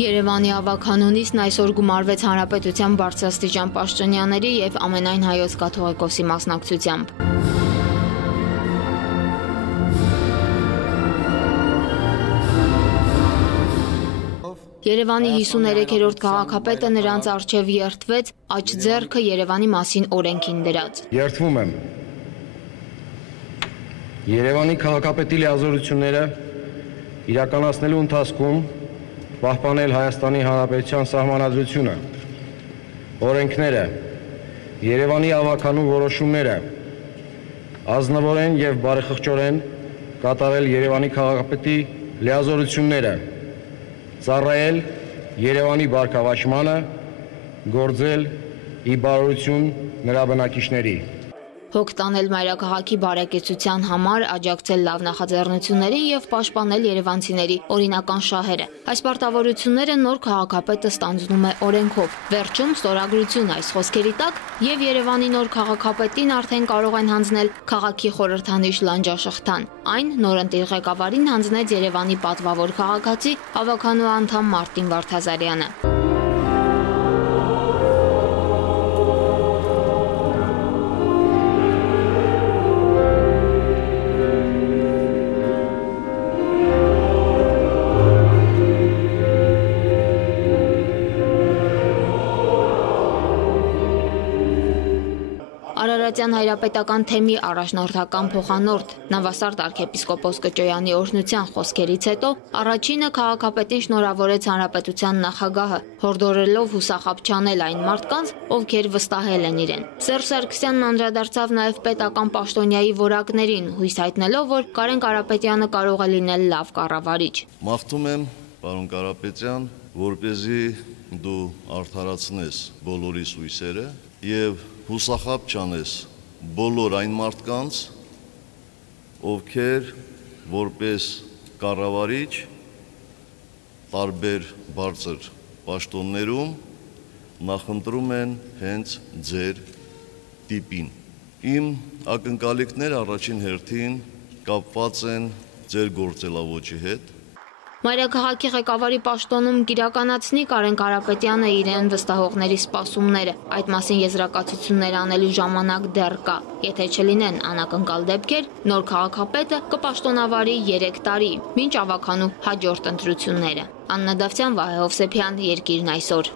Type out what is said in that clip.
Երևանի ավագանունիսն այսօր գումարվեց Հանրապետության բարձրաստիճան պաշտոնյաների և ամենայն հայոց կաթողիկոսի մասնակցությամբ։ Երևանի 53-րդ քաղաքապետը նրանց առջև երդվեց, աջ ձեռքը Երևանի մասին օրենքին դրած։ Երդվում եմ Երևանի քաղաքապետի լիազորությունները իրականացնելու ընթացքում պահպանել Հայաստանի Հանրապետության սահմանադրությունը, օրենքները, Երևանի ավագանու որոշումները, ազնվորեն և բարեխղճորեն կատարել Երևանի քաղաքապետի լիազորությունները, ծառայել Երևանի բարգավաճմանը, գործել ի բարօրություն նրա բնակիչների։ Հոգ տանել մայրաքաղաքի բարեկեցության համար, աջակցել լավ նախաձեռնություններին և պաշտպանել երևանցիների օրինական շահերը։ Այս պարտավորությունները նոր քաղաքապետը ստանձնում է օրենքով։ Վերջում ստորագրություն այս խոսքերի տակ և Երևանի նոր քաղաքապետին արդեն կարող են հանձնել քաղաքի խորհրդանիշ լանջաշղթան։ Այն նորընտիր ղեկավարին հանձնեց Երևանի պատվավոր քաղաքացի, ավագանու անդամ Մարտին Վարդազարյանը։ Արարատյան հայրապետական թեմի առաջնորդական փոխանորդ նավասարդ արքեպիսկոպոս Կճոյանի օրհնության խոսքերից հետո առաջինը քաղաքապետին շնորհավորեց հանրապետության նախագահը, հորդորելով հուսախաբ չանել այն մարդկանց, ովքեր վստահել են իրեն։ Սերժ Սարգսյանն անդրադարձավ նաև պետական պաշտոնյայի որակներին, հույս հայտնելով, որ Կարեն Կարապետյանը կարող է լինել լավ կառավարիչ։ Մաղթում եմ, պարոն Կարապետյան, որպեսզի դու արդարացնես բոլորիս հույսերը և հուսախաբ չանես բոլոր այն մարդկանց, ովքեր որպես կառավարիչ տարբեր բարձր պաշտոններում նախընտրում են հենց ձեր տիպին։ Իմ ակնկալիքները առաջին հերթին կապված են ձեր գործելաոճի հետ։ Մայրաքաղաքի ղեկավարի պաշտոնում կիրականացնի Կարեն Կարապետյանը իրեն վստահողների սպասումները։ Այդ մասին եզրակացություններ անելու ժամանակ դեռ կա։ Եթե չլինեն անակնկալ դեպքեր, նոր քաղաքապետը կպաշտոնավարի 3 տարի, մինչ ավագանու հաջորդ ընտրությունները։ Աննա Դավթյան, Վահե Հովսեփյան, Երկիրն այսօր։